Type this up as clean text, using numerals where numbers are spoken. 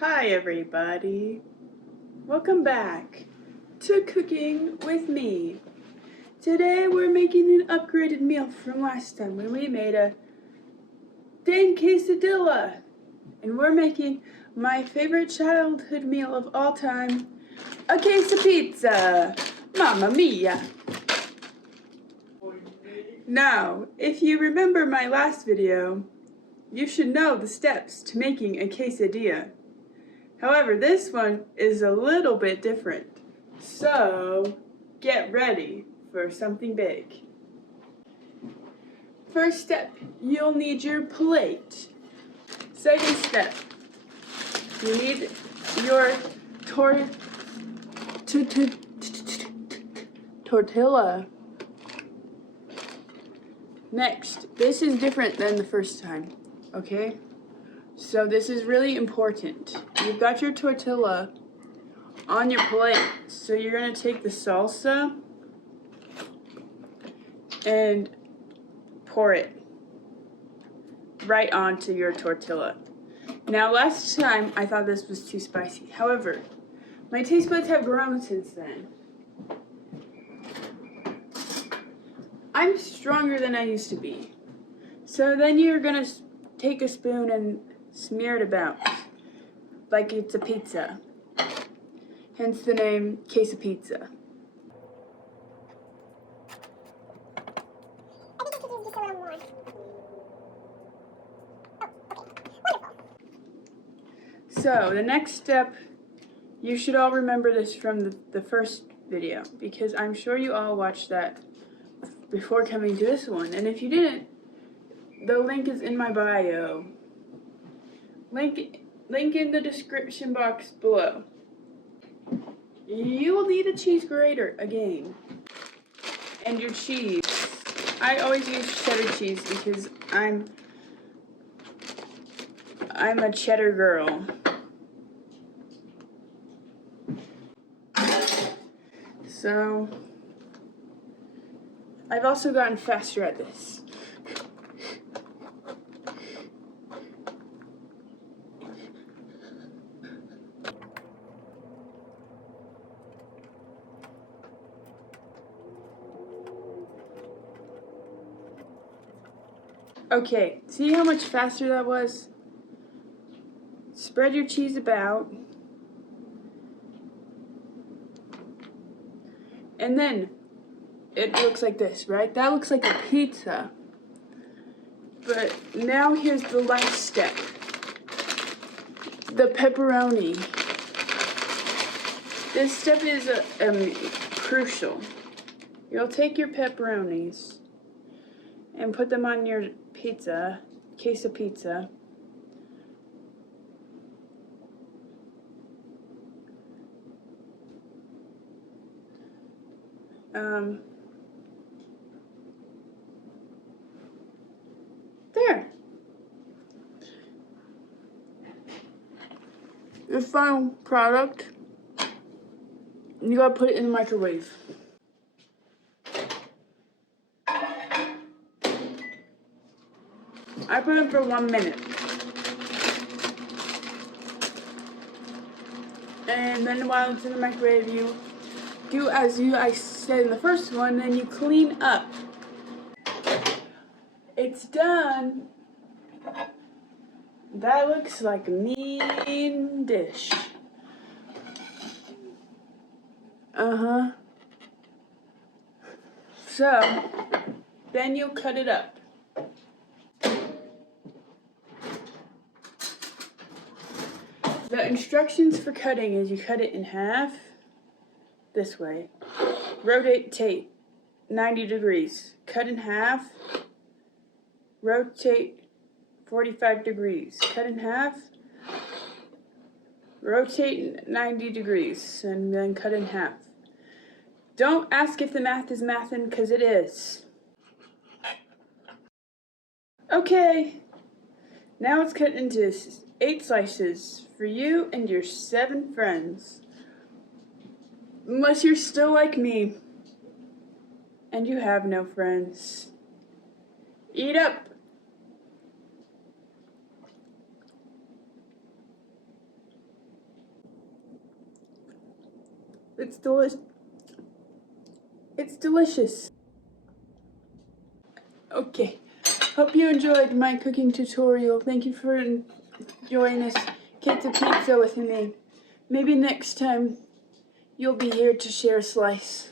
Hi everybody, welcome back to Cooking with me. Today we're making an upgraded meal from last time when we made a dang quesadilla. And we're making my favorite childhood meal of all time, a queso pizza. Mamma mia! Now, if you remember my last video, you should know the steps to making a quesadilla. However, this one is a little bit different. So, get ready for something big. First step, you'll need your plate. Second step, you need your tortilla. Next, this is different than the first time, okay? So this is really important. You've got your tortilla on your plate. So you're gonna take the salsa and pour it right onto your tortilla. Now last time I thought this was too spicy. However, my taste buds have grown since then. I'm stronger than I used to be. So then you're gonna take a spoon and smear it about like it's a pizza. Hence the name Queso Pizza. So the next step, you should all remember this from the first video because I'm sure you all watched that before coming to this one. And if you didn't, the link is in my bio. Link in the description box below. You will need a cheese grater again. And your cheese. I always use cheddar cheese because I'm a cheddar girl. So, I've also gotten faster at this. Okay, see how much faster that was? Spread your cheese about. And then, it looks like this, right? That looks like a pizza. But now here's the last step. The pepperoni. This step is crucial. You'll take your pepperonis and put them on your pizza, queso pizza. There. The final product, you gotta put it in the microwave. I put it for 1 minute. And then while it's in the microwave, you do as I said in the first one, then you clean up. It's done. That looks like a mean dish. So, then you'll cut it up. The instructions for cutting is you cut it in half, this way. Rotate 90 degrees. Cut in half. Rotate 45 degrees. Cut in half. Rotate 90 degrees. And then cut in half. Don't ask if the math is mathin', because it is. Okay. Now it's cut into 8 slices for you and your 7 friends. Unless you're still like me and you have no friends. Eat up! It's delicious. It's delicious. Okay. Hope you enjoyed my cooking tutorial. Thank you for enjoying this Kit Pizza with me. Maybe next time you'll be here to share a slice.